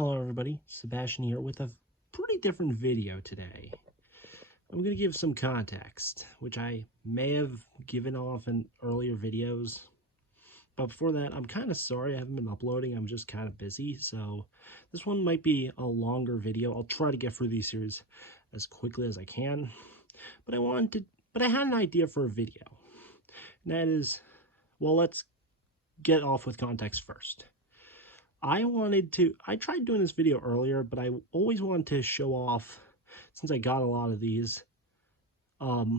Hello everybody, Sebastian here with a pretty different video today. I'm going to give some context, which I may have given off in earlier videos. But before that, I'm kind of sorry I haven't been uploading. I'm just kind of busy, so this one might be a longer video. I'll try to get through these series as quickly as I can. But I had an idea for a video. And that is, well, let's get off with context first. I tried doing this video earlier, but I always wanted to show off, since I got a lot of these, my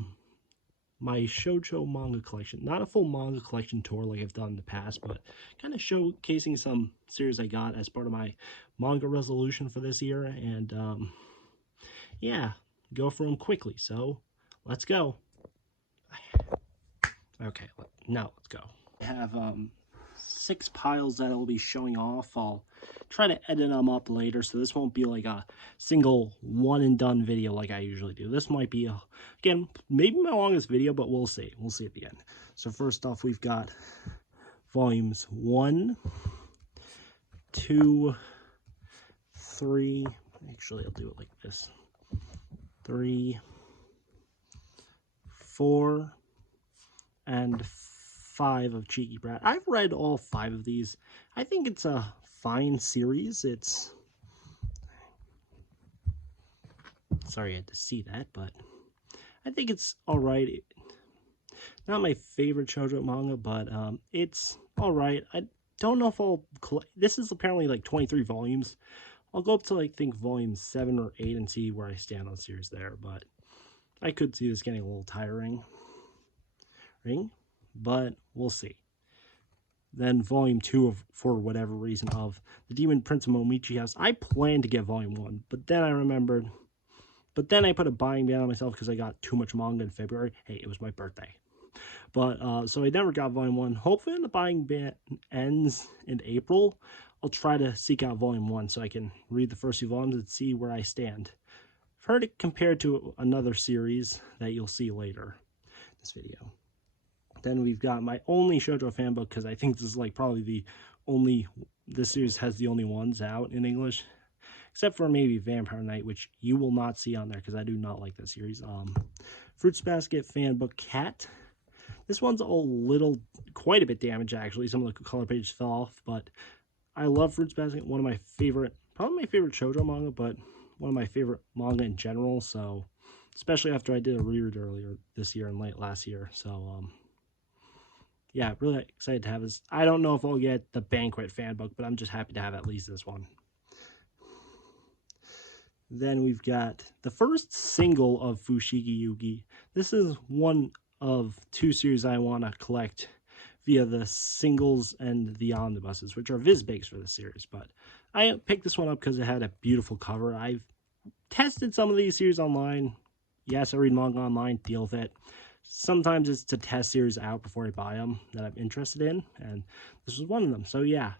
Shoujo Manga collection. Not a full manga collection tour like I've done in the past, but kind of showcasing some series I got as part of my manga resolution for this year, and yeah, go through them quickly. So, let's go. Okay, now let's go. I have 6 piles that I'll be showing off. I'll try to edit them up later, so this won't be like a single one and done video like I usually do. This might be, again, maybe my longest video, but we'll see. We'll see at the end. So first off, we've got volumes 1, 2, 3. Actually, I'll do it like this. 3, 4, and 5 of Cheeky Brat. I've read all 5 of these. I think it's a fine series. Sorry I had to see that, but I think it's alright. Not my favorite shoujo manga, but it's alright. I don't know if I'll collect. This is apparently like 23 volumes. I'll go up to, like, think volume 7 or 8 and see where I stand on the series there, but I could see this getting a little tiring. But we'll see. Then volume 2 for whatever reason, of The Demon Prince of Momichi House. I planned to get volume 1, but then I remembered. But then I put a buying ban on myself because I got too much manga in February. Hey, it was my birthday. But so I never got volume 1. Hopefully when the buying ban ends in April, I'll try to seek out volume 1 so I can read the first few volumes and see where I stand. I've heard it compared to another series that you'll see later in this video. Then we've got my only shoujo fan book, because I think this is like probably this series has the only ones out in English, except for maybe Vampire Knight, which you will not see on there because I do not like that series. Fruits Basket fan book Cat. This one's quite a bit damaged actually. Some of the color pages fell off, but I love Fruits Basket. One of my favorite, probably my favorite shoujo manga, but one of my favorite manga in general. So, especially after I did a reread earlier this year and late last year. So, yeah, really excited to have this. I don't know if I'll get the Banquet fan book, but I'm just happy to have at least this one. Then we've got the first single of Fushigi Yugi. This is one of 2 series I want to collect via the singles and the omnibuses, which are Vizbags for the series. But I picked this one up because it had a beautiful cover. I've tested some of these series online. Yes, I read manga online, deal with it. Sometimes it's to test series out before I buy them that I'm interested in, and this was one of them. So yeah,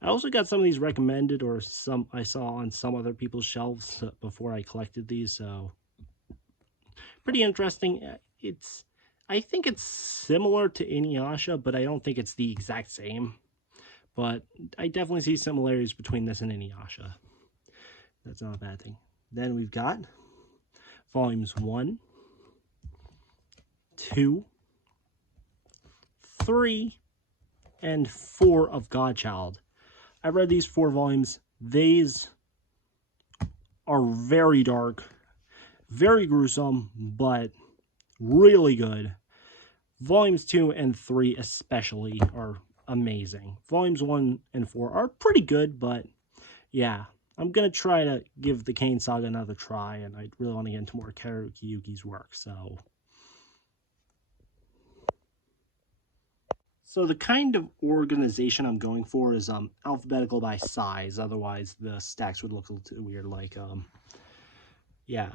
I also got some of these recommended, or some I saw on some other people's shelves before I collected these. So pretty interesting. I think it's similar to Inuyasha, but I don't think it's the exact same. But I definitely see similarities between this and Inuyasha. That's not a bad thing. Then we've got volumes 1, 2, 3, and 4 of Godchild. I read these 4 volumes. These are very dark, very gruesome, but really good. Volumes 2 and 3 especially are amazing. Volumes 1 and 4 are pretty good, but yeah, I'm going to try to give the Kane Saga another try, and I really want to get into more Karaoke Yugi's work, so the kind of organization I'm going for is alphabetical by size. Otherwise, the stacks would look a little too weird. Like, yeah.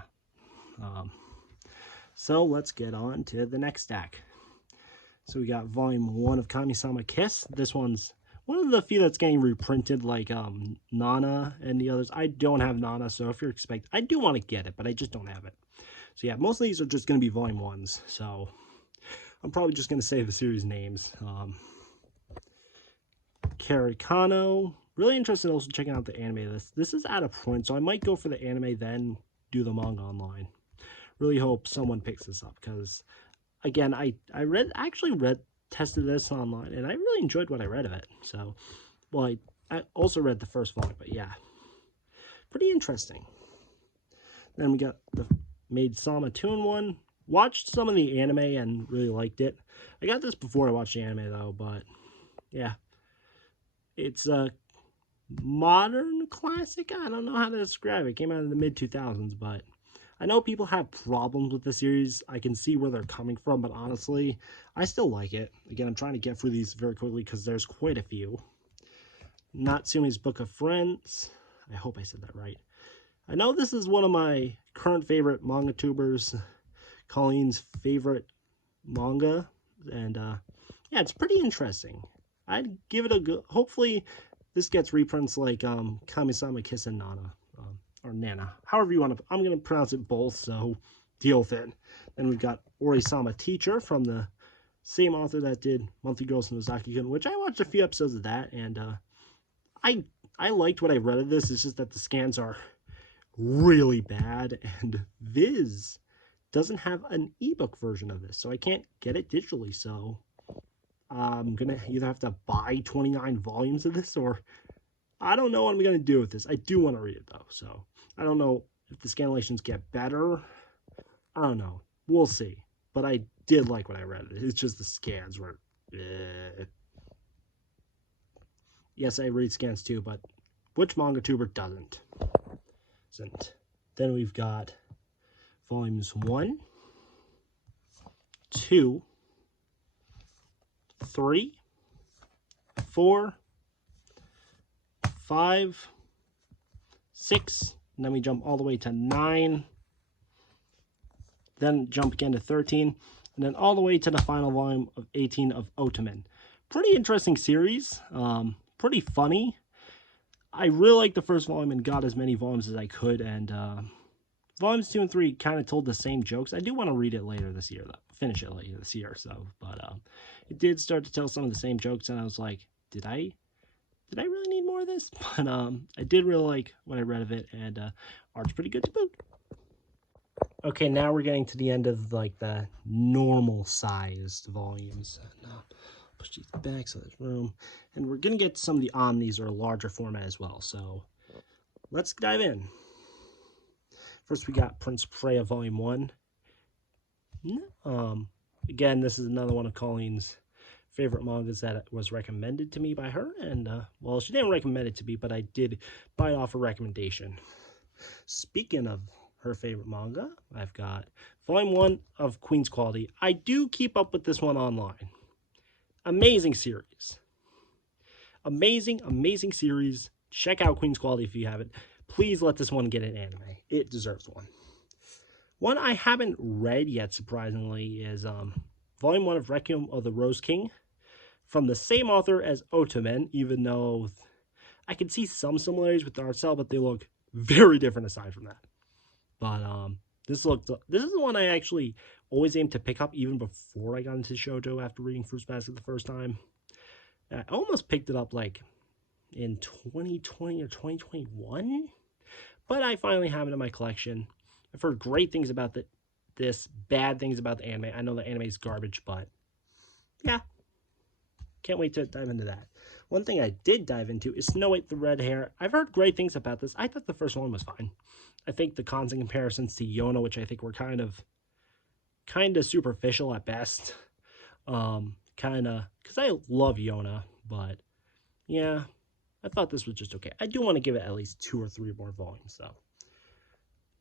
So let's get on to the next stack. So we got volume 1 of Kami-sama Kiss. This one's one of the few that's getting reprinted, like Nana and the others. I don't have Nana, so if you're expecting, I do want to get it, but I just don't have it. So yeah, most of these are just going to be volume 1s. So I'm probably just going to say the series names. Karikano, Really interested in also checking out the anime of this. This is out of print, so I might go for the anime, then do the manga online. Really hope someone picks this up, because, again, I tested this online, and I really enjoyed what I read of it. So, well, I also read the first volume, but yeah, pretty interesting. Then we got the made Sama 2-in-1. Watched some of the anime and really liked it. I got this before I watched the anime, though, but yeah. It's a modern classic. I don't know how to describe it. It came out in the mid-2000s, but I know people have problems with the series. I can see where they're coming from, but honestly, I still like it. Again, I'm trying to get through these very quickly because there's quite a few. Natsume's Book of Friends. I hope I said that right. I know this is one of my current favorite manga tubers, Colleen's favorite manga, and yeah, it's pretty interesting. I'd give it a go. Hopefully this gets reprints like Kami-sama Kiss and Nana, or Nana, however you want to. I'm going to pronounce it both, so deal with it. Then we've got Ori-sama Teacher from the same author that did Monthly Girls and Nozaki-kun, which I watched a few episodes of that, and I liked what I read of this. It's just that the scans are really bad, and Viz doesn't have an ebook version of this, so I can't get it digitally. So I'm gonna either have to buy 29 volumes of this, or I don't know what I'm gonna do with this. I do want to read it though, so I don't know if the scanlations get better. I don't know. We'll see. But I did like what I read. It's just the scans were. Yes, I read scans too, but which manga tuber doesn't? Then we've got volumes 1, 2, 3, 4, 5, 6, and then we jump all the way to 9, then jump again to 13, and then all the way to the final volume of 18 of Otomen. Pretty interesting series, pretty funny. I really liked the first volume and got as many volumes as I could, and volumes 2 and 3 kind of told the same jokes. I do want to read it later this year, though. Finish it later this year, so, but it did start to tell some of the same jokes, and I was like, did I really need more of this? But I did really like what I read of it, and art's pretty good to boot. Okay, now we're getting to the end of like the normal sized volumes. Push these back so there's room, and we're gonna get some of the omnis or larger format as well. So let's dive in. First, we got Prince Freya Volume 1. Again, this is another one of Colleen's favorite mangas that was recommended to me by her, and well, she didn't recommend it to me, but I did buy it off a recommendation. Speaking of her favorite manga, I've got Volume 1 of Queen's Quality. I do keep up with this one online. Amazing series. Amazing series. Check out Queen's Quality if you haven't. Please let this one get an anime. It deserves one. One I haven't read yet, surprisingly, is Volume 1 of Requiem of the Rose King, from the same author as Otomen, even though I can see some similarities with the art style, but they look very different aside from that. But this is the one I actually always aimed to pick up even before I got into Shoujo after reading Fruits Basket the first time. I almost picked it up like in 2020 or 2021, but I finally have it in my collection. I've heard great things about this, bad things about the anime. I know the anime is garbage, but yeah, can't wait to dive into that. One thing I did dive into is Snow White the Red Hair. I've heard great things about this. I thought the first one was fine. I think the cons and comparisons to Yona, which I think were kind of superficial at best. Because I love Yona, but yeah, I thought this was just okay. I do want to give it at least 2 or 3 more volumes, though.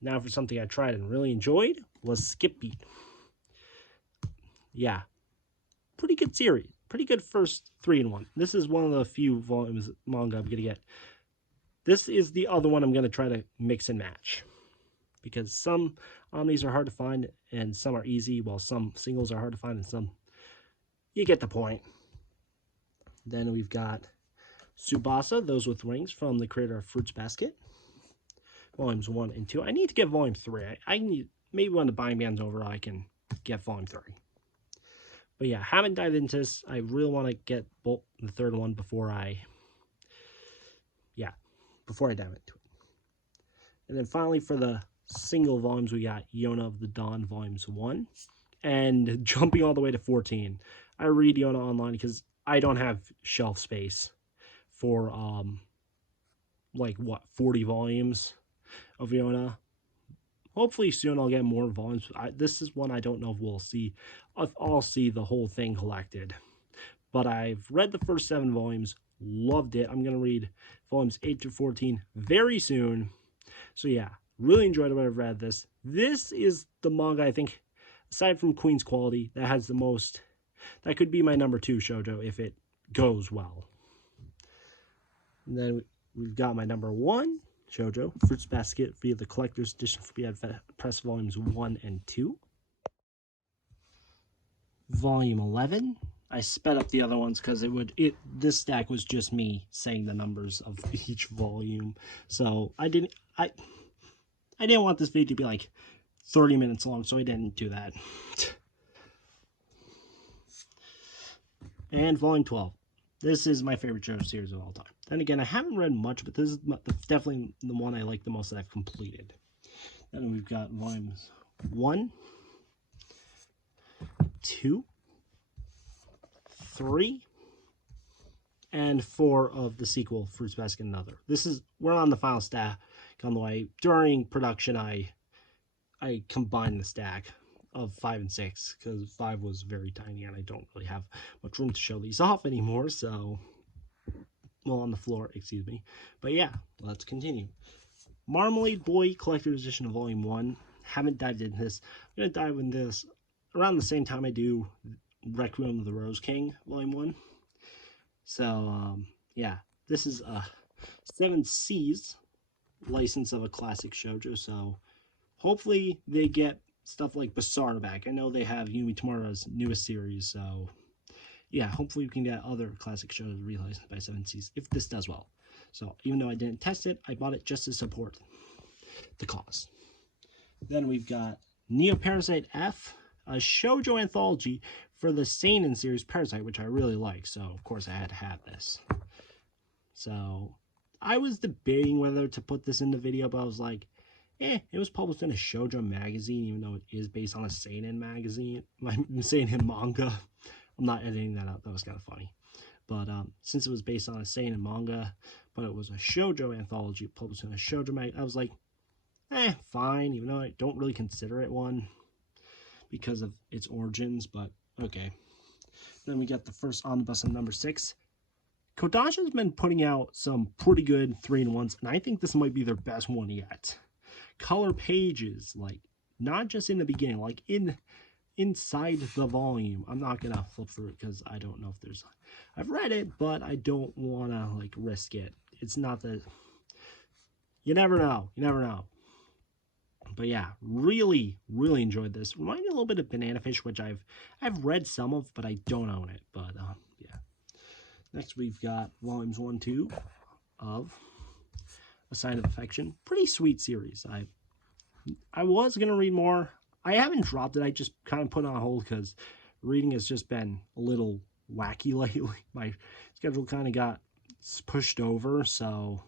Now for something I tried and really enjoyed, was Skip Beat. Yeah, pretty good series. Pretty good first 3-in-1. This is one of the few volumes manga I'm going to get. This is the other one I'm going to try to mix and match, because some omnis are hard to find and some are easy, while some singles are hard to find and some, you get the point. Then we've got Tsubasa, Those with Wings, from the creator of Fruits Basket, volumes 1 and 2. I need to get volume 3. I need, maybe when the buying band's over, I can get volume 3. But yeah, haven't dived into this. I really want to get the third one before I before I dive into it. And then finally for the single volumes, we got Yona of the Dawn Volumes 1. And jumping all the way to 14. I read Yona online because I don't have shelf space for, like, what, 40 volumes of Yona. Hopefully soon I'll get more volumes. This is one I don't know if I'll see the whole thing collected. But I've read the first 7 volumes, loved it. I'm going to read volumes 8 to 14 very soon. So yeah, really enjoyed what I've read this. This is the manga, I think, aside from Queen's Quality, that has the most, that could be my number 2 shoujo if it goes well. And then we've got my number 1 shoujo, Fruits Basket via the Collector's Edition for Bad Press Volumes 1 and 2. Volume 11. I sped up the other ones because this stack was just me saying the numbers of each volume. So I didn't want this video to be like 30 minutes long, so I didn't do that. And volume 12. This is my favorite JoJo series of all time. Then again, I haven't read much, but this is definitely the one I like the most that I've completed. Then we've got volumes 1, 2, 3, and 4 of the sequel, Fruits Basket and Another. We're on the final stack on the way. During production, I combined the stack of 5 and 6 because 5 was very tiny and I don't really have much room to show these off anymore, so, well, on the floor, excuse me. But yeah, let's continue. Marmalade Boy Collector's Edition of Volume 1. Haven't dived into this. I'm going to dive into this around the same time I do Requiem of the Rose King Volume 1. So, yeah, this is a 7C's license of a classic shoujo, so hopefully they get stuff like Basara back. I know they have Yumi Tamura's newest series, so yeah, hopefully we can get other classic shows relicensed by 7C's if this does well. So even though I didn't test it, I bought it just to support the cause. Then we've got Neo Parasite F, a shoujo anthology for the seinen series Parasite, which I really like, so of course I had to have this. So I was debating whether to put this in the video, but I was like, it was published in a shoujo magazine, even though it is based on a seinen magazine, seinen manga. I'm not editing that out, that was kind of funny. But since it was based on a seinen manga, but it was a shoujo anthology published in a shoujo mag, I was like, fine, even though I don't really consider it one because of its origins, but okay. Then we got the first omnibus on number 6. Kodansha's been putting out some pretty good 3-in-1s, and I think this might be their best one yet. Color pages, like, not just in the beginning, like inside the volume. I'm not gonna flip through it because I don't know if there's, I've read it, but I don't want to like risk it. It's not that, you never know, but yeah, really enjoyed this. Reminded me a little bit of Banana Fish, which I've read some of, but I don't own it. But yeah. Next we've got volumes 1, 2 of A Sign of Affection. Pretty sweet series. I was gonna read more. I haven't dropped it. I just kind of put it on hold because reading has just been a little wacky lately. My schedule kind of got pushed over, so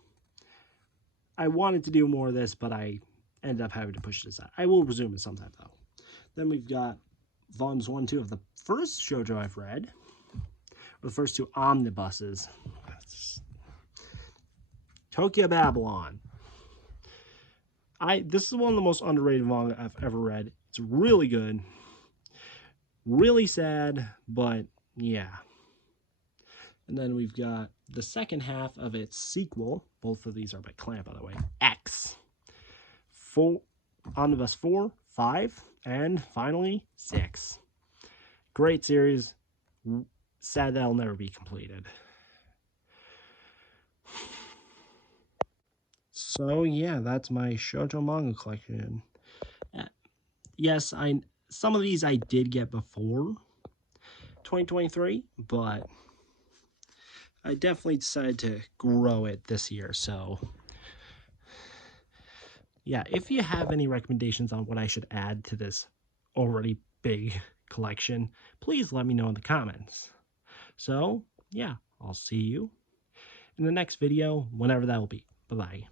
I wanted to do more of this, but I ended up having to push this out. I will resume it sometime, though. Then we've got volumes 1, 2 of the first shoujo I've read, or the first 2 omnibuses. Tokyo Babylon. This is one of the most underrated manga I've ever read. It's really good. Really sad, but yeah. And then we've got the second half of its sequel. Both of these are by Clamp, by the way. X. Omnibus 4, 5, and finally 6. Great series. Sad that'll never be completed. So yeah, that's my shoujo manga collection. Yes, some of these I did get before 2023, but I definitely decided to grow it this year. So yeah, if you have any recommendations on what I should add to this already big collection, please let me know in the comments. So yeah, I'll see you in the next video, whenever that will be. Bye-bye.